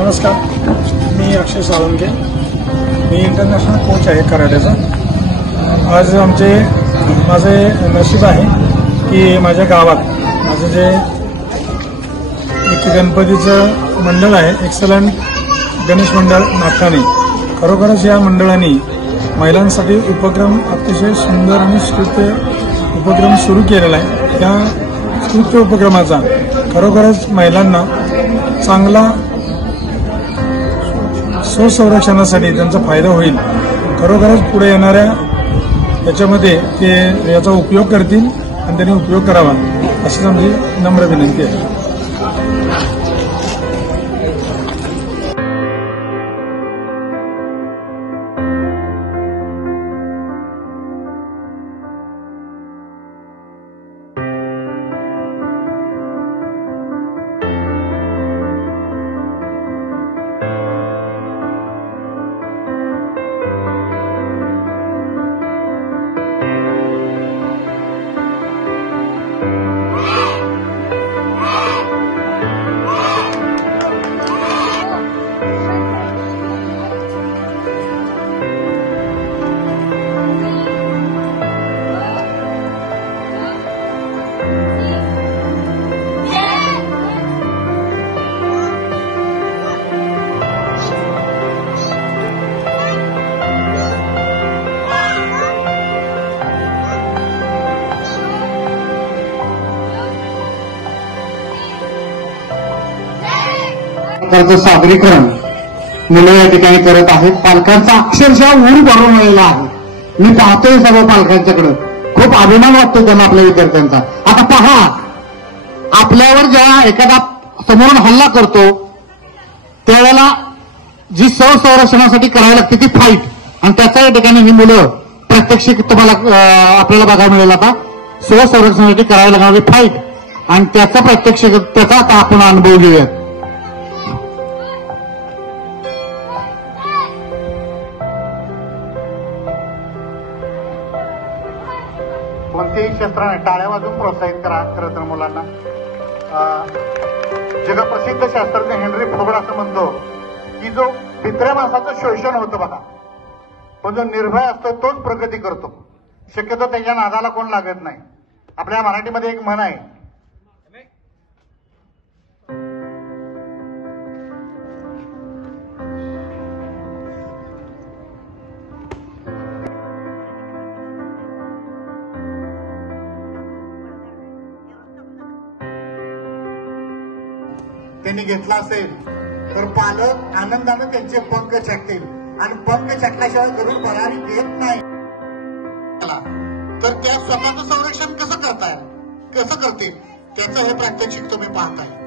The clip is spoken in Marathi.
नमस्कार, मी अक्षय साळुंखे. मी इंटरनॅशनल कोच आहे कराटेचा. आज माझे नशीब आहे की माझ्या गावात माझं जे एक गणपतीचं मंडळ आहे, एक्सलंट गणेश मंडळ नागठाणे. खरोखरच या मंडळाने महिलांसाठी उपक्रम अतिशय सुंदर आणि स्तुत्य उपक्रम सुरू केलेला आहे. त्या स्तुत्य उपक्रमाचा खरोखरच महिलांना चांगला स्वसंरक्षणासाठी त्यांचा फायदा होईल. खरोखरच पुढे येणाऱ्या याच्यामध्ये ते याचा उपयोग करतील आणि त्यांनी उपयोग करावा अशीच आमची नम्र विनंती आहे. सादरीकरण मुलं या ठिकाणी करत आहेत. पालकांचा अक्षरशः ऊर भरून आलेला आहे. मी पाहतोय सर्व पालकांच्याकडे, खूप अभिमान वाटतो त्यांना आपल्या विद्यार्थ्यांचा. आता पहा, आपल्यावर जेव्हा एखादा समोरून हल्ला करतो त्यावेळेला जी संरक्षणासाठी करावी लागते ती फाईट, आणि त्याच्या या ठिकाणी ही मुलं प्रात्यक्षिक तुम्हाला आपल्याला बघायला मिळेल. आता संरक्षणासाठी करावी लागणारी फाईट आणि त्याचा प्रात्यक्षिक, त्याचा आता आपण अनुभव घेऊयात. कोणत्याही क्षेत्राने टाळ्या वाजून प्रोत्साहित करा. खरं तर मुलांना जगप्रसिद्ध शास्त्रज्ञ हेनरी फोगड असं म्हणतो की जो भित्र्या माणसाचं शोषण होतं बघा, पण जो निर्भय असतो तोच प्रगती करतो. शक्यतो त्याच्या नादाला कोण लागत नाही. आपल्या मराठीमध्ये एक म्हण आहे, त्यांनी घेतला असेल तर पालक आनंदानं त्यांचे पंख छाटतील, आणि पंख छाटल्याशिवाय गरुड भरारी देत नाही. तर त्या स्वतःचं संरक्षण कसं करताय, कसं करतील त्याचं हे प्रात्यक्षिक तुम्ही पाहताय.